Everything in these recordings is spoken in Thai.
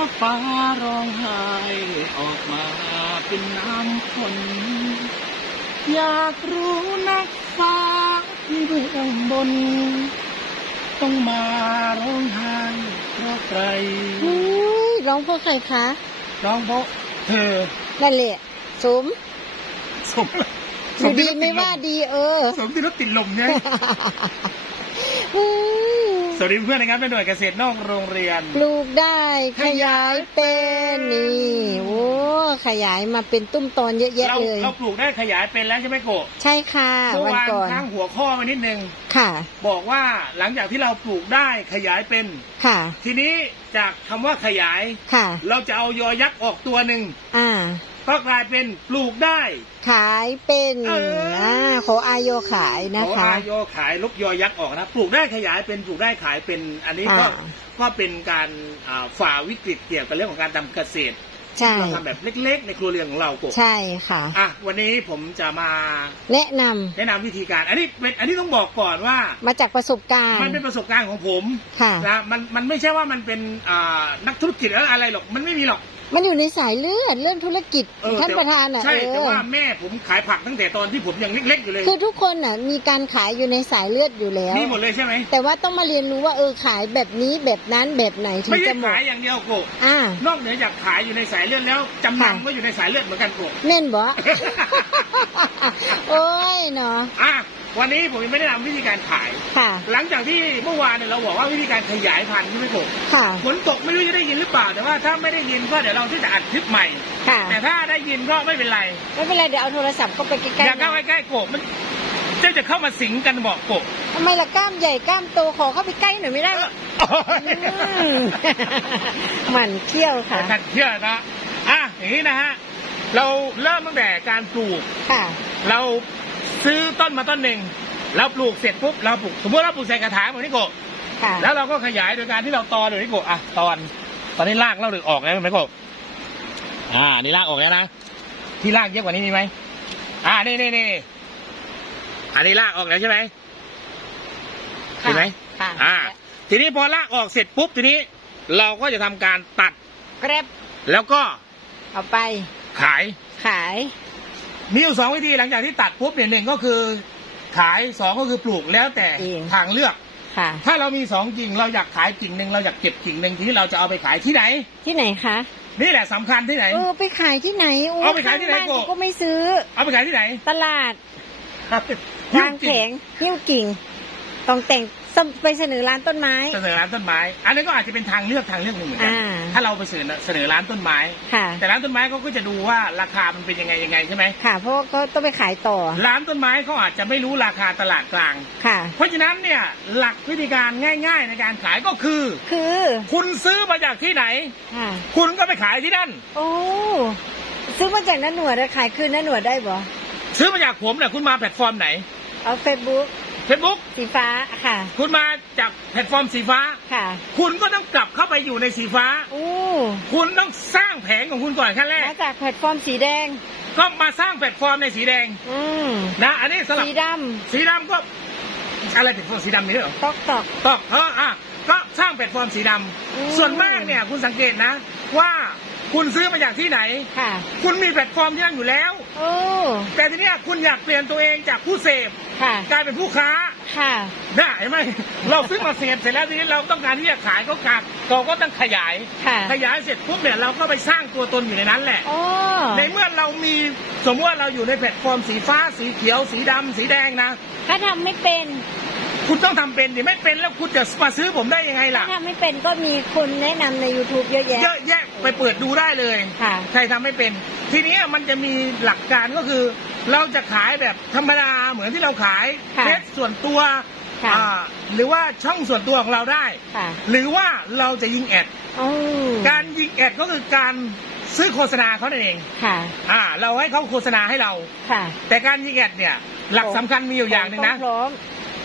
ก็ฟ้าร้องไห้ออกมาเป็นน้ำฝนอยากรู้นักฟ้าที่เบื้องบน ต้องมาร้องไห้เพราะใครอุ้ยร้องเพราะใครคะร้องเพราะเธอนั่นแหละสมสมอยู่ดีไม่ว่าดีเออ สมที่รถติดลมเนี่ยอุ้ย สวัสดีเพื่อนนะครับเป็นหน่วยเกษตรนอกโรงเรียน ปลูกได้ขยายเป็นนี่โอ้ขยายมาเป็นตุ้มตอนเยอะแยะเราเลยเราปลูกได้ขยายเป็นแล้วใช่ไหมโกะใช่ค่ะเมื่อวันวานก่อนข้างหัวข้อมานิดนึงค่ะ บอกว่าหลังจากที่เราปลูกได้ขยายเป็น ค่ะ ทีนี้จากคำว่าขยาย ค่ะ เราจะเอายอยักษ์ออกตัวหนึ่งอ่า ก็กลายเป็นปลูกได้ ขายเป็นเอออ่อ่าขออายโยขายนะขอคะ อายอขายลบยอยักษ์ออกนะปลูกได้ขยายเป็นปลูกได้ขายเป็นอันนี้ก็อ่า ก็เป็นการอ่าฝ่าวิกฤตเกี่ยวกับเรื่องของการทำเกษตรใช่ เราทำแบบเล็ก ๆ ในครัวเรือนของเราโกะใช่ค่ะ อะวันนี้ผมจะมาแนะนำแนะนำวิธีการ อันนี้เป็นอันนี้ต้องบอกก่อนว่า มาจากประสบการณ์มันเป็นประสบการณ์ของผมค่ะ นะมันมันไม่ใช่ว่ามันเป็นอ่านักธุรกิจหรืออะไรหรอกมันไม่มีหรอก มันอยู่ในสายเลือดเรื่องธุรกิจเออท่านแต่ประธานอะใช่เอแต่อว่าแม่ผมขายผักตั้งแต่ตอนที่ผมยังเล็กๆอยู่เลยคือทุกคนอะ มีการขายอยู่ในสายเลือดอยู่แล้ว มีหมดเลยใช่ไหมแต่ว่าต้องมาเรียนรู้ว่าเออขายแบบนี้แบบนั้นแบบไหนถึไม่งใช่จะเหมาะขายอย่างเดียวโกะอ่านอกเหนือจากขายอยู่ในสายเลือดแล้วจำค่ะนำก็อยู่ในสายเลือดเหมือนกันโกะเน่นบ่ โอ้ยเนาะ อะ วันนี้ผมยังไม่ได้นำวิธีการขาย ค่ะ หลังจากที่เมื่อวานเนี่ยเราบอกว่าวิธีการขยายพันธุ์ใช่ไหมโกะค่ะ ฝนตกไม่รู้จะได้ยินหรือเปล่า แต่ว่าถ้าไม่ได้ยินก็เดี๋ยวเราที่จะอัดคลิปใหม่ ค่ะ แต่ถ้าได้ยินก็ไม่เป็นไรไม่เป็นไรเดี๋ยวเอาโทรศัพท์ก็ไปใกล้อย่าๆเข้านะใกล้ๆโกบมันเจ้าจะเข้ามาสิงกันบอกโกบทำไมล่ะกล้ามใหญ่กล้ามโตขอเข้าไปใกล้หน่อยไม่ได้เหรออืมหมันเที่ยวค่ะ ขัดเชื่อนะอะอย่างนี้นะฮะเราเริ่มตั้งแต่การปลูก ค่ะ เรา ซื้อต้นมาต้นหนึ่งเราปลูกเสร็จปุ๊บเราปลูกสมมติเราปลูกใส่กระถางแบบนี้โกบค่ะแล้วเราก็ขยายโดยการที่เราตอนแบบนี้โกบอะตอน ตอนนี้รากเราดึกออกแล้วเห็นไหมโกบอ่านี่รากออกแล้วนะที่รากเยอะกว่านี้มีไหมอ่านี่นี่นี่อันนี้รากออกแล้วใช่ไหมเห็นไหมค่ะอ่า ทีนี้พอลากออกเสร็จปุ๊บทีนี้ เราก็จะทำการตัดแกร็บแล้วก็เอาไป ขายขาย มีอยู่สองวิธีหลังจากที่ตัดปุ๊บเนี่ยหนึ่งก็คือ ขายสองก็คือปลูกแล้วแต่เอง ทางเลือก ค่ะ ถ้าเรามีสองกิ่งเราอยากขายกิ่งหนึ่งเราอยากเก็บกิ่งหนึ่งทีนี้เราจะเอาไปขายที่ไหน ที่ไหนคะนี่แหละสำคัญที่ไหน เออไปขายที่ไหนโเอาไปขายที่ไหนข้งบ้โกเขาก็ไม่ซื้อ เอาไปขายที่ไหนตลาดยุ่ทางแผงหิ้วกิ่ง ต้องแต่ง ไปเสนอร้านต้นไม้ เสนอร้านต้นไม้ อันนี้ก็อาจจะเป็นทางเลือกทางเลือกหนึ่งเหมือนกัน อ่า ถ้าเราไปเสนอเสนอร้านต้นไม้ ค่ะ แต่ร้านต้นไม้เขาก็จะดูว่าราคามันเป็นยังไงยังไงใช่ไหม ค่ะ เพราะว่าก็ต้องไปขายต่อ ร้านต้นไม้เขาอาจจะไม่รู้ราคาตลาดกลาง ค่ะ เพราะฉะนั้นเนี่ยหลักวิธีการง่าย ๆ ในการขายก็คือ คือคุณซื้อมาจากที่ไหนค่ะคุณก็ไปขายที่นั่น โอ้ซื้อมาจากน้าหนวดอะขายคืนน้าหนวดได้บ่ซื้อมาจากผมเนี่ยคุณมาแพลตฟอร์มไหน เอาเฟซบุ๊ก เฟซบุ๊กสีฟ้าค่ะ คุณมาจากแพลตฟอร์มสีฟ้า ค่ะ คุณก็ต้องกลับเข้าไปอยู่ในสีฟ้าโอ้คุณต้องสร้างแผงของคุณก่อนขั้นแรก มาจากแพลตฟอร์มสีแดง ก็มาสร้างแพลตฟอร์มในสีแดง อืมนะ อันนี้สลับ สีดสีดำก็ อะไรแพลตฟอร์มสีดำมีด้วยเหรอำตอกตอกต้องเอออะก็สร้างแพลตฟอร์มสีดอืมำส่วนมากเนี่ยคุณสังเกตนะ ว่าคุณซื้อมาจากที่ไหน ค่ะ คุณมีแพลตฟอร์มที่นั่นอยู่แล้ว โอ้ แต่ทีเนี้ยคุณอยากเปลี่ยนตัวเองจากผู้เสพ ค่ะ กลายเป็นผู้ค้าค่ะ ได้ไหมเราซื้อมาเสพเสร็จแล้วทีนี้เราต้องการที่จะขายก็กลับเราก็ต้องขยาย ค่ะ ขยายเสร็จปุ๊บเนี่ยเราก็ไปสร้างตัวตนอยู่ในนั้นแหละ โอ้ ในเมื่อเรามีสมมติว่าเราอยู่ในแพลตฟอร์มสีฟ้า สีเขียว สีดำสีแดงนะ ถ้าทำไม่เป็น คุณต้องทำเป็นดิไม่เป็นแล้วคุณจะมาซื้อผมได้ยังไงถ้าล่ะทำไม่เป็นก็มีคนแนะนำใน YouTube เยอะแยะ เยอะแยะไปเปิดดูได้เลย ค่ะ ใครทำไม่เป็น ทีนี้มันจะมีหลักการก็คือ เราจะขายแบบธรรมดาเหมือนที่เราขายค่ะ เฟซส่วนตัวค่ะอ่าหรือว่าช่องส่วนตัวของเราได้ ค่ะหรือว่าเราจะยิงแอด โอ้การยิงแอดก็คือการซื้อโฆษณาเขานั่นเองค่ะอ่าเราให้เขาโฆษณาให้เรา ค่ะแต่การยิงแอดเนี่ยหลักสำคัญมีอยู่อย่างหนึ่งนะ ต้พร้อม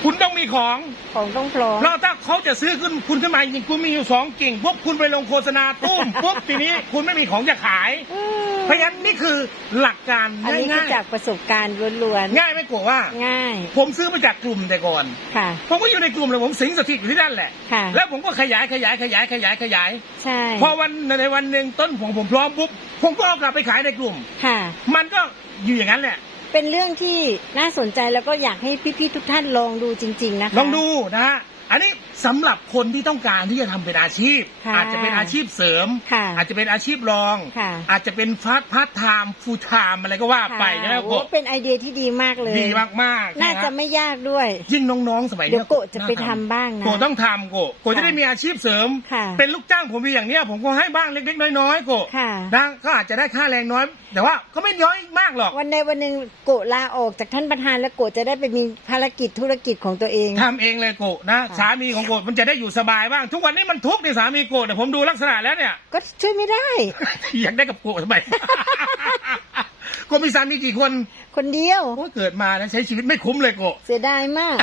คุณต้องมีของ ของต้องพร้อมเพราะถ้าเขาจะซื้อขึ้นคุณขึ้นมาจริงๆคุณมีอยู่สองกิ่งปุ๊บคุณไปลงโฆษณาตุ้มปุ๊บทีนี้คุณไม่มีของจะขาย อืมเพราะฉะนั้นนี่คือหลักการอันนี้คือง่ายจากประสบการณ์ล้วนๆง่ายไหม่กลัวว่า ๆง่ายผมซื้อมาจากกลุ่มแต่ก่อน ค่ะ ผมก็อยู่ในกลุ่มเลยผมสิงสถิตอยู่ที่นั่นแหละ ค่ะ แล้วผมก็ขยายขยายขยายขยายขยาย ใช่พอวันในวันหนึ่งต้นของผมพร้อมปุ๊บผมก็เอากลับไปขายในกลุ่ม ค่ะ มันก็อยู่อย่างนั้นแหละ เป็นเรื่องที่น่าสนใจแล้วก็อยากให้พี่ๆทุกท่านลองดูจริง ๆ นะคะ ลองดูนะฮะ อันนี้สำหรับคนที่ต้องการที่จะทำเป็นอาชีพค่ะอาจจะเป็นอาชีพเสริมค่ะอาจจะเป็นอาชีพรองค่ะอาจจะเป็นพาร์ทพาร์ทไทม์ฟูลไทม์อะไรก็ว่าไปค่ะนะครับโอ้โกะเป็นไอเดียที่ดีมากเลยดีมากๆน่าคจะรับไม่ยากด้วย ยิ่งน้องๆสมัยเดี๋เนี้ยวโกะจะไปทำบ้างนะโกะต้องทำโกะโกะค่ะจะได้มีอาชีพเสริมค่ะเป็นลูกจ้างผมมีอย่างเนี้ยผมก็ให้บ้างเล็กๆน้อยๆโกะค่ะนะก็อาจจะได้ค่าแรงน้อย แต่ว่าก็ไม่น้อยมากหรอกวันใดวันหนึ่งโกะลาออกจากท่านประธานแล้วโกะจะได้ไปมีภารกิจธุรกิจของตัวเองทำเองเลยโกะนะค่ะสามีของโกะมันจะได้อยู่สบายบ้าง ทุกวันนี้มันทุกข์ในสามีโกะแต่ผมดูลักษณะแล้วเนี่ยก็ช่วยไม่ได้ อยากได้กับโกะทำไม โกะมีสามีกี่คนคนเดียว โอ้ยเกิดมาแล้วใช้ชีวิตไม่คุ้มเลยโกะเสียดายมาก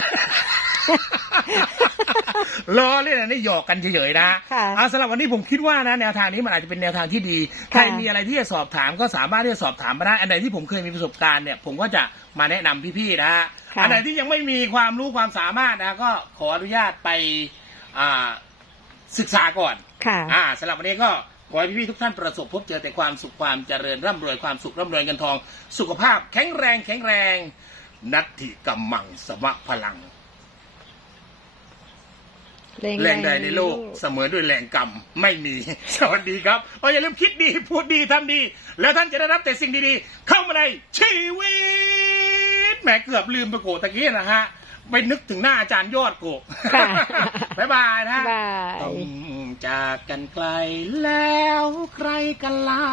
ล้อเล่นอันนี้หยอกกันเฉยๆนะค่ะเอาสำหรับวันนี้ผมคิดว่านะแนวทางนี้มันอาจจะเป็นแนวทางที่ดีค่ะใครมีอะไรที่จะสอบถามก็สามารถที่จะสอบถามมาได้อันไหนที่ผมเคยมีประสบการณ์เนี่ยผมก็จะมาแนะนำพี่ๆนะฮะค่ะอันไหนที่ยังไม่มีความรู้ความสามารถนะก็ขออนุญาตไปอ่าศึกษาก่อน ค่ะ อ่าสำหรับวันนี้ก็ขอให้พี่ๆทุกท่านประสบพบเจอแต่ความสุขความเจริญร่ำรวยความสุขร่ำรวยเงินทอง สุขภาพแข็งแรงแข็งแรง นัตถิกัมมังสมะพลัง แรงใดในโลกเสมอด้วยแรงกรรมไม่มี สวัสดีครับเพราะอย่าลืมคิดดีพูดดีทำดี แล้วท่านจะได้รับแต่สิ่งดีๆ เข้ามาในชีวิตแหมเกือบลืมไปโกะตะกี้นะฮะไปนึกถึงหน้าอาจารย์ยอดโกะค่ะบ๊ายบายนะฮะบายต้องจากกันไกลแล้วใครกันเล่า